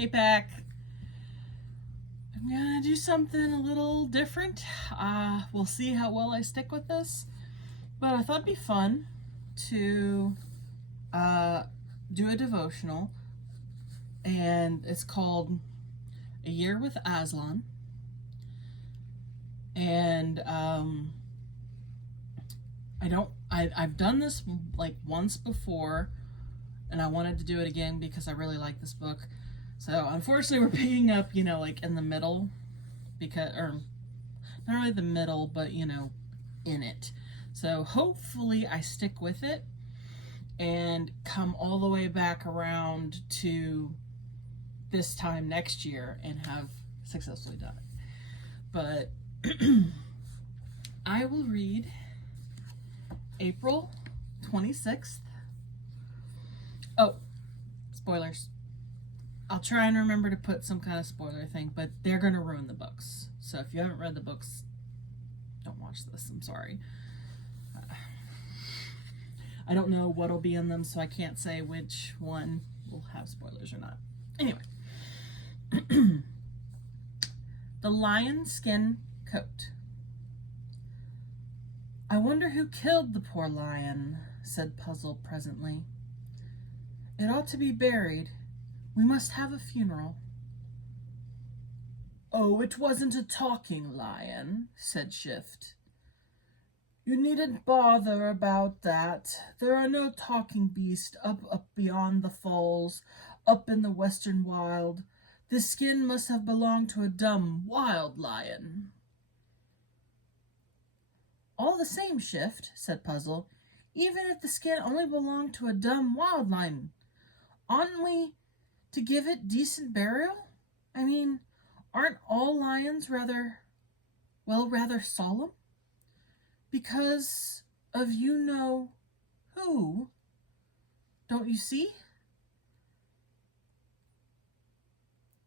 Hey, Pack. I'm gonna do something a little different. We'll see how well I stick with this. But I thought it'd be fun to do a devotional. And it's called A Year with Aslan. And I've done this like once before, and I wanted to do it again because I really like this book. So unfortunately we're picking up, like in the middle, or not really the middle, but in it. So hopefully I stick with it and come all the way back around to this time next year and have successfully done it. But I will read April 26th. Oh, spoilers. I'll try and remember to put some kind of spoiler thing, but they're going to ruin the books. So if you haven't read the books, don't watch this. I'm sorry. I don't know what'll be in them, so I can't say which one will have spoilers or not. Anyway. The lion skin coat. I wonder who killed the poor lion, said Puzzle presently. It ought to be buried. We must have a funeral. Oh, it wasn't a talking lion, said Shift. You needn't bother about that. There are no talking beasts up beyond the falls, up in the western wild. This skin must have belonged to a dumb, wild lion. All the same, Shift, said Puzzle, even if the skin only belonged to a dumb, wild lion, oughtn't we to give it decent burial? I mean, aren't all lions rather solemn? Because of who, don't you see?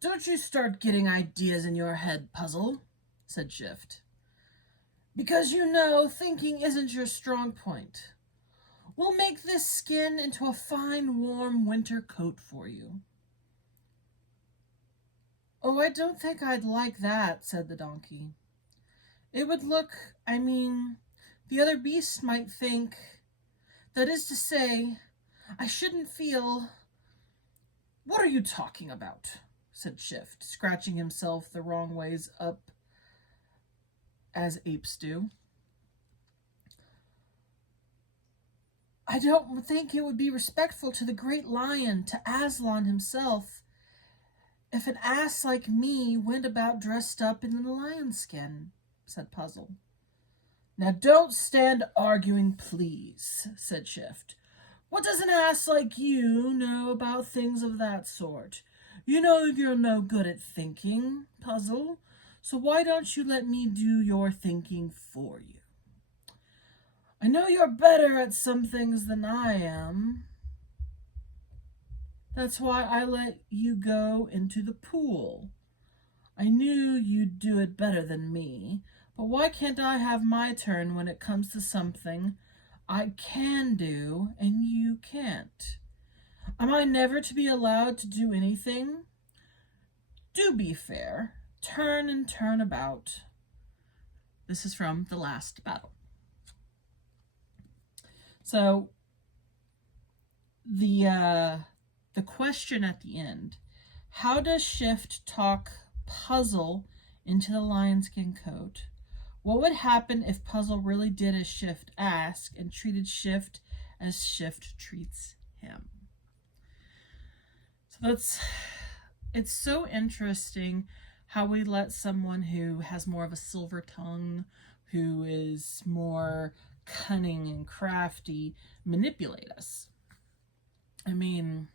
Don't you start getting ideas in your head, Puzzle, said Shift. Because thinking isn't your strong point. We'll make this skin into a fine, warm winter coat for you. Oh, I don't think I'd like that, said the donkey. It would look, the other beasts might think, that is to say, I shouldn't feel... What are you talking about? Said Shift, scratching himself the wrong ways up, as apes do. I don't think it would be respectful to the great lion, to Aslan himself, if an ass like me went about dressed up in the lion skin, said Puzzle. Now don't stand arguing, please, said Shift. What does an ass like you know about things of that sort? You know you're no good at thinking, Puzzle, so why don't you let me do your thinking for you? I know you're better at some things than I am. That's why I let you go into the pool. I knew you'd do it better than me, but why can't I have my turn when it comes to something I can do and you can't? Am I never to be allowed to do anything? Do be fair. Turn and turn about. This is from The Last Battle. So the question at the end, how does Shift talk Puzzle into the lionskin coat? What would happen if Puzzle really did as Shift asked and treated Shift as Shift treats him? So it's so interesting how we let someone who has more of a silver tongue, who is more cunning and crafty, manipulate us. In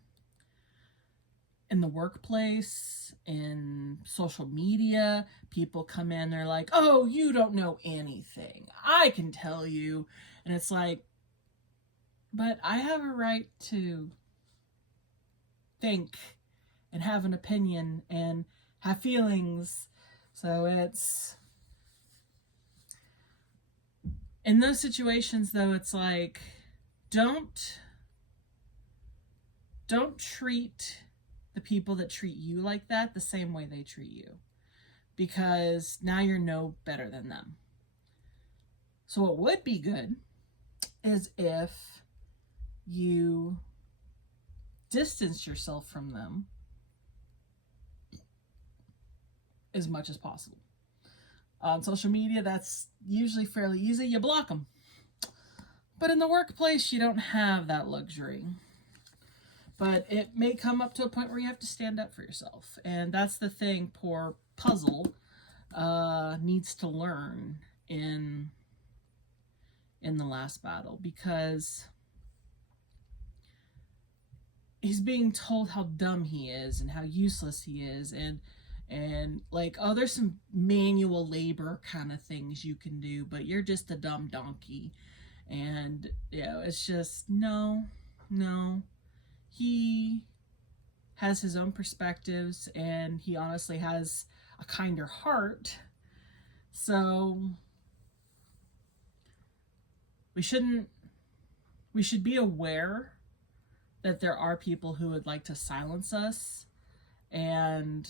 the workplace, in social media, people come in, they're like, oh, you don't know anything. I can tell you. And it's like, but I have a right to think and have an opinion and have feelings. So it's... In those situations, though, it's like, don't treat the people that treat you like that the same way they treat you, because now you're no better than them. So what would be good is if you distance yourself from them as much as possible. On social media, that's usually fairly easy. You block them. But in the workplace, you don't have that luxury. But it may come up to a point where you have to stand up for yourself. And that's the thing poor Puzzle needs to learn in the last battle, because he's being told how dumb he is and how useless he is, and like, oh, there's some manual labor kind of things you can do, but you're just a dumb donkey. And it's just no. He has his own perspectives, and he honestly has a kinder heart. So we should be aware that there are people who would like to silence us and,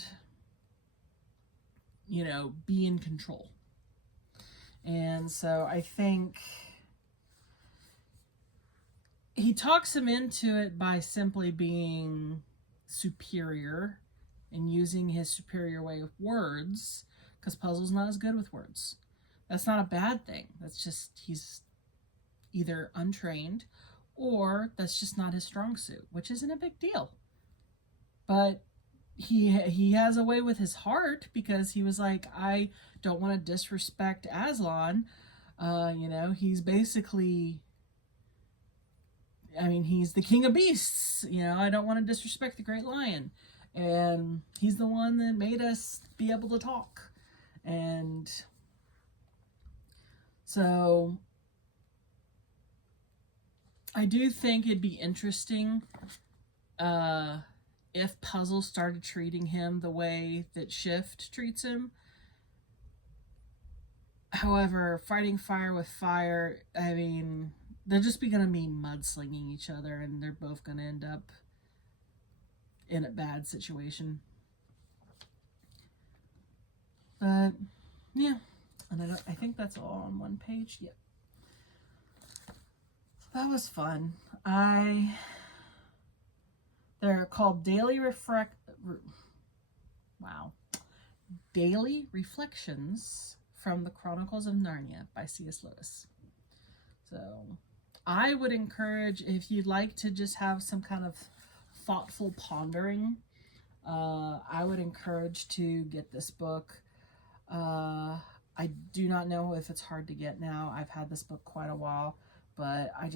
be in control. And so I think he talks him into it by simply being superior and using his superior way of words, because Puzzle's not as good with words. That's not a bad thing. That's just, he's either untrained, or that's just not his strong suit, which isn't a big deal. But he has a way with his heart, because he was like, I don't want to disrespect Aslan. He's basically, he's the king of beasts. I don't want to disrespect the great lion. And he's the one that made us be able to talk. And so I do think it'd be interesting if Puzzle started treating him the way that Shift treats him. However, fighting fire with fire, they're just going to be mudslinging each other, and they're both going to end up in a bad situation. But yeah, and I think that's all on one page. Yeah, that was fun. They're called Daily Reflections from the Chronicles of Narnia by C.S. Lewis. So I would encourage, if you'd like to just have some kind of thoughtful pondering, I would encourage to get this book. I do not know if it's hard to get now. I've had this book quite a while, but I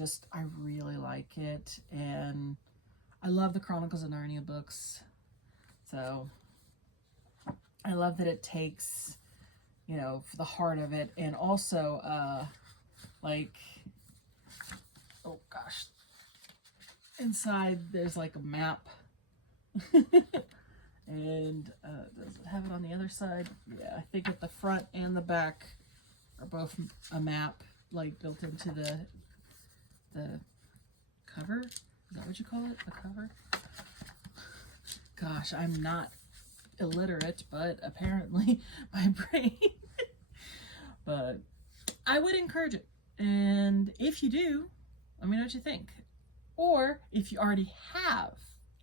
really like it, and I love the Chronicles of Narnia books. So I love that it takes, for the heart of it, and also oh gosh, inside there's like a map. And does it have it on the other side? Yeah, I think at the front and the back are both a map, like built into the cover. Is that what you call it? The cover? Gosh, I'm not illiterate, but apparently my brain. But I would encourage it. And if you do, let me know what you think. Or if you already have,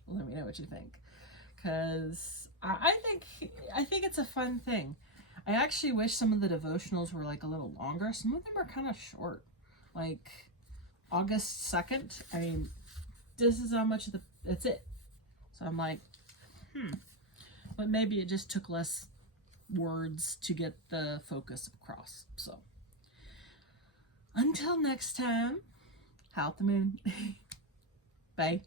let me know what you think. Because I think it's a fun thing. I actually wish some of the devotionals were like a little longer. Some of them are kind of short. Like August 2nd. This is how much that's it. So I'm like, but maybe it just took less words to get the focus across. So until next time, howl at the moon. Bye.